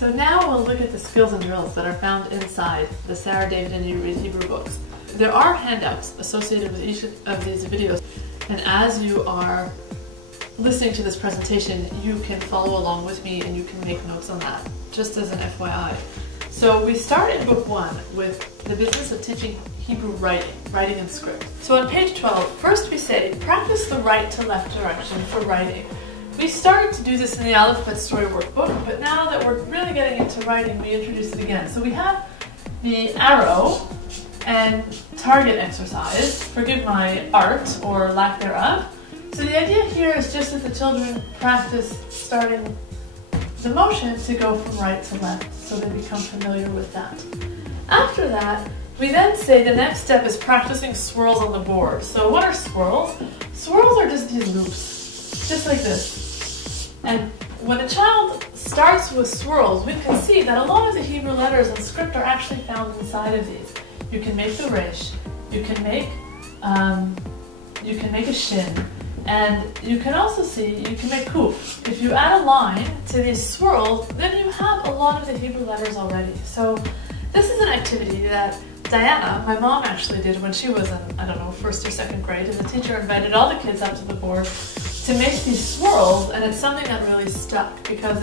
So now we'll look at the skills and drills that are found inside the Sarah, David, and You Read Hebrew books. There are handouts associated with each of these videos, and as you are listening to this presentation, you can follow along with me and you can make notes on that, just as an FYI. So we start in book 1 with the business of teaching Hebrew writing and script. So on page 12, first we say, practice the right to left direction for writing. We started to do this in the Alphabet Story Workbook, but now that we're really getting into writing, we introduce it again. So we have the arrow and target exercise, forgive my art or lack thereof. So the idea here is just that the children practice starting the motion to go from right to left, so they become familiar with that. After that, we then say the next step is practicing swirls on the board. So what are swirls? Swirls are just these loops, just like this. And when a child starts with swirls, we can see that a lot of the Hebrew letters and script are actually found inside of these. You can make the resh, you can make a shin, and you can also see you can make kuf. If you add a line to these swirls, then you have a lot of the Hebrew letters already. So this is an activity that Diana, my mom, actually did when she was in, I don't know, 1st or 2nd grade, and the teacher invited all the kids out to the board to make these swirls, and it's something that really stuck because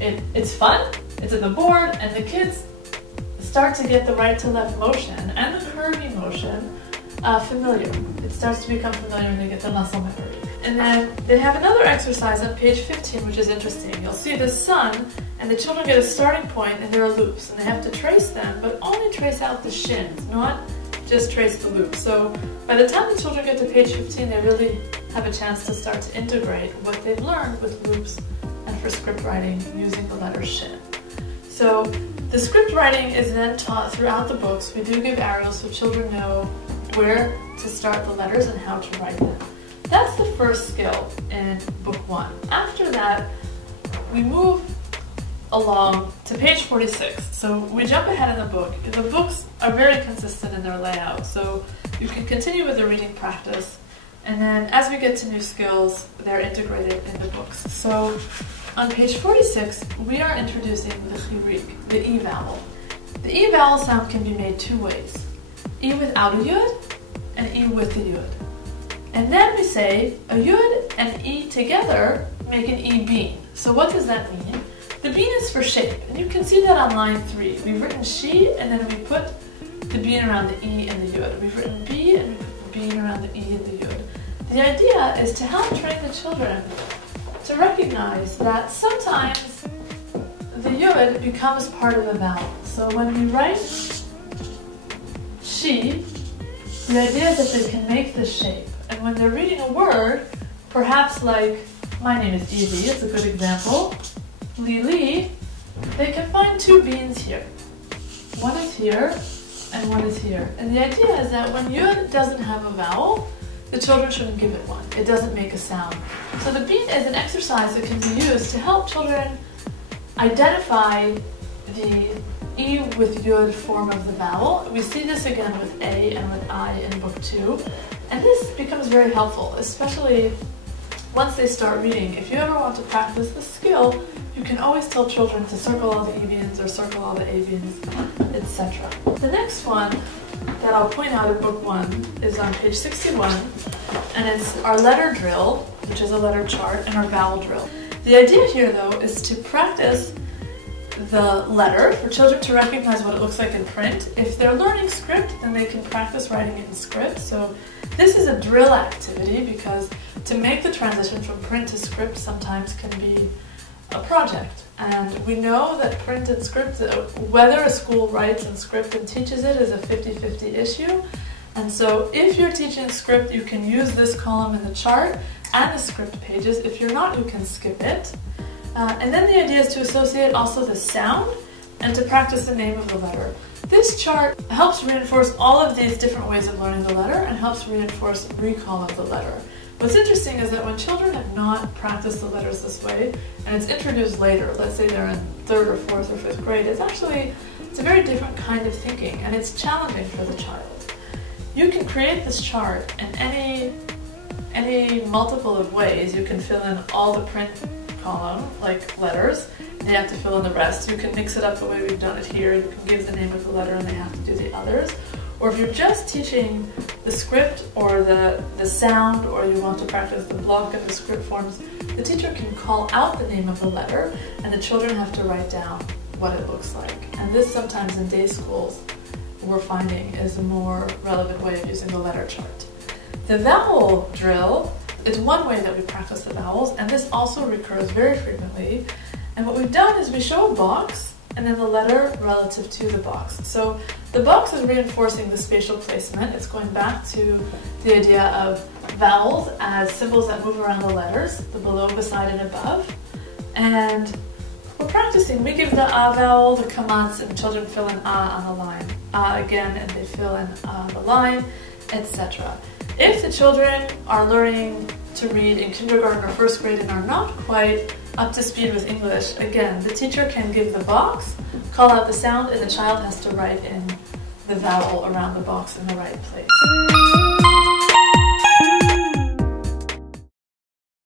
it's fun, it's at the board, and the kids start to get the right to left motion and the curvy motion familiar. It starts to become familiar and they get the muscle memory. And then they have another exercise on page 15, which is interesting. You'll see the sun, and the children get a starting point, and there are loops, and they have to trace them, but only trace out the shins, not just trace the loops. So by the time the children get to page 15, they really have a chance to start to integrate what they've learned with loops and for script writing using the letter shin. So the script writing is then taught throughout the books. We do give arrows so children know where to start the letters and how to write them. That's the first skill in book 1. After that, we move along to page 46. So we jump ahead in the book. The books are very consistent in their layout, so you can continue with the reading practice, and then as we get to new skills, they're integrated in the books. So on page 46, we are introducing the chirik, the E vowel. The E vowel sound can be made 2 ways. E without a yud, and E with the yud. And then we say a yud and E together make an E bean. So what does that mean? The bean is for shape, and you can see that on line 3. We've written she, and then we put the bean around the E and the yud. We've written B, and we put the bean around the E and the yud. The idea is to help train the children to recognize that sometimes the yud becomes part of the vowel. So when we write she, the idea is that they can make this shape. And when they're reading a word, perhaps like, my name is Evie, it's a good example, Lili, they can find 2 beans here. One is here, and one is here. And the idea is that when yud doesn't have a vowel, the children shouldn't give it one. It doesn't make a sound. So the bean is an exercise that can be used to help children identify the E with yud form of the vowel. We see this again with A and with I in book 2. And this becomes very helpful, especially once they start reading. If you ever want to practice the skill, you can always tell children to circle all the E beans or circle all the A beans, etc. The next one that I'll point out in book 1 is on page 61, and it's our letter drill, which is a letter chart, and our vowel drill. The idea here, though, is to practice the letter for children to recognize what it looks like in print. If they're learning script, then they can practice writing it in script. So this is a drill activity because to make the transition from print to script sometimes can be a project. And we know that print and script, whether a school writes in script and teaches it, is a 50-50 issue. And so if you're teaching script, you can use this column in the chart and the script pages. If you're not, you can skip it. And then the idea is to associate also the sound and to practice the name of the letter. This chart helps reinforce all of these different ways of learning the letter and helps reinforce recall of the letter. What's interesting is that when children have not practiced the letters this way, and it's introduced later, let's say they're in 3rd or 4th or 5th grade, it's a very different kind of thinking, and it's challenging for the child. You can create this chart in any multiple of ways. You can fill in all the print column, like letters, and they have to fill in the rest. You can mix it up the way we've done it here. You can give the name of the letter and they have to do the others. Or if you're just teaching the script or the sound, or you want to practice the block and the script forms, the teacher can call out the name of the letter and the children have to write down what it looks like. And this sometimes in day schools we're finding is a more relevant way of using the letter chart. The vowel drill is one way that we practice the vowels, and this also recurs very frequently. And what we've done is we show a box and then the letter relative to the box. So the box is reinforcing the spatial placement. It's going back to the idea of vowels as symbols that move around the letters, the below, beside, and above. And we're practicing. We give the a vowel, the commands, and children fill in a on the line. A again, and they fill in the line, etc. If the children are learning to read in kindergarten or first grade and are not quite up to speed with English, again, the teacher can give the box, call out the sound, and the child has to write in the vowel around the box in the right place.